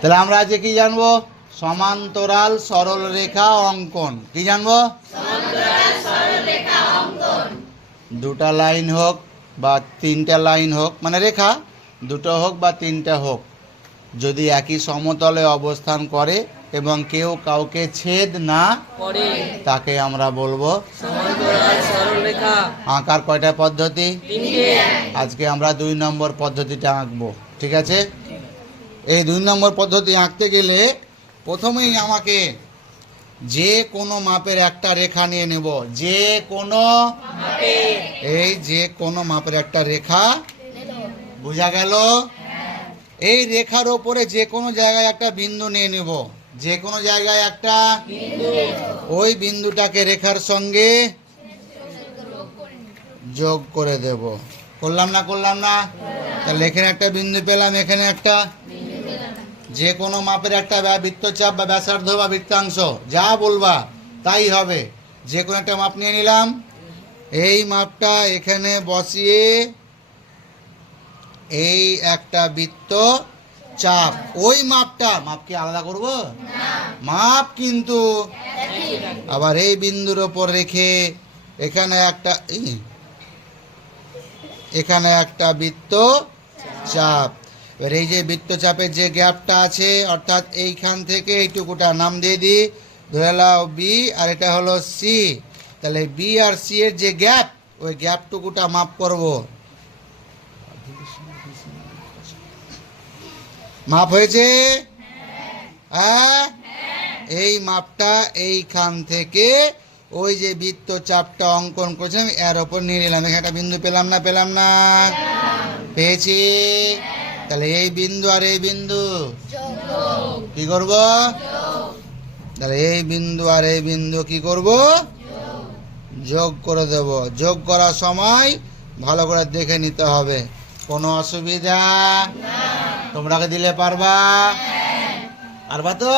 তাহলে আমরা আজকে কি জানব? সমান্তরাল সরল রেখা অঙ্কন। কি জানব? দুটা লাইন হোক বা তিনটা লাইন হোক মানে রেখা দুটো হোক বা তিনটা হোক যদি একই সমতলে অবস্থান করে এবং কেউ কাউকে ছেদ না করে। তাকে আমরা বলব আঁকার কয়টা পদ্ধতি? আজকে আমরা দুই নম্বর পদ্ধতিটা আঁকবো ঠিক আছে? এই দুই নম্বর পদ্ধতি আঁকতে গেলে প্রথমেই আমাকে যে কোনো মাপের একটা রেখা নিয়ে নেব। যে কোনো এই যে কোনো মাপের একটা রেখা বোঝা গেল? এই রেখার ওপরে যে কোনো জায়গায় একটা বিন্দু নিয়ে নেব। যে কোনো জায়গায় একটা ওই বিন্দুটাকে রেখার সঙ্গে যোগ করে দেব। করলাম না করলাম না? তাহলে এখানে একটা বিন্দু পেলাম, এখানে একটা যে কোনো মাপের একটা বৃত্তচাপ বা ব্যাসার্ধ বা বৃত্তাংশ যা বলবা তাই হবে। যে কোনো একটা মাপ নিয়ে নিলাম। এই মাপটা এখানে বসিয়ে এই একটা বৃত্ত চাপ ওই মাপটা মাপ কি আলাদা করব? মাপ কিন্তু আবার এই বিন্দুর ওপর রেখে এখানে একটা এখানে একটা বৃত্ত চাপ এবার এই যে বৃত্তচাপের যে গ্যাপটা আছে, অর্থাৎ এইখান থেকে এইটুকুটা নাম দিয়ে দিই। ধরে নাও বি আর এটা হলো সি তাহলে বি আর সি এর যে গ্যাপ, ওই গ্যাপটুকুটা মাপ করব। মাপ হয়েছে? হ্যাঁ? এই মাপটা এইখান থেকে ওই যে বৃত্ত চাপটা অঙ্কন করেছিলাম, এর ওপর নিয়ে নিলাম। এখানে একটা বিন্দু পেলাম না পেলাম না। পেয়েছি? তাহলে এই বিন্দু আর এই বিন্দু। কি করব? তাহলে এই বিন্দু আর এই বিন্দু কি করব? যোগ। করে দেব। যোগ করার সময় ভালো করে দেখে নিতে হবে। কোনো অসুবিধা? তোমরাকে দিলে পারবা? পারবা তো?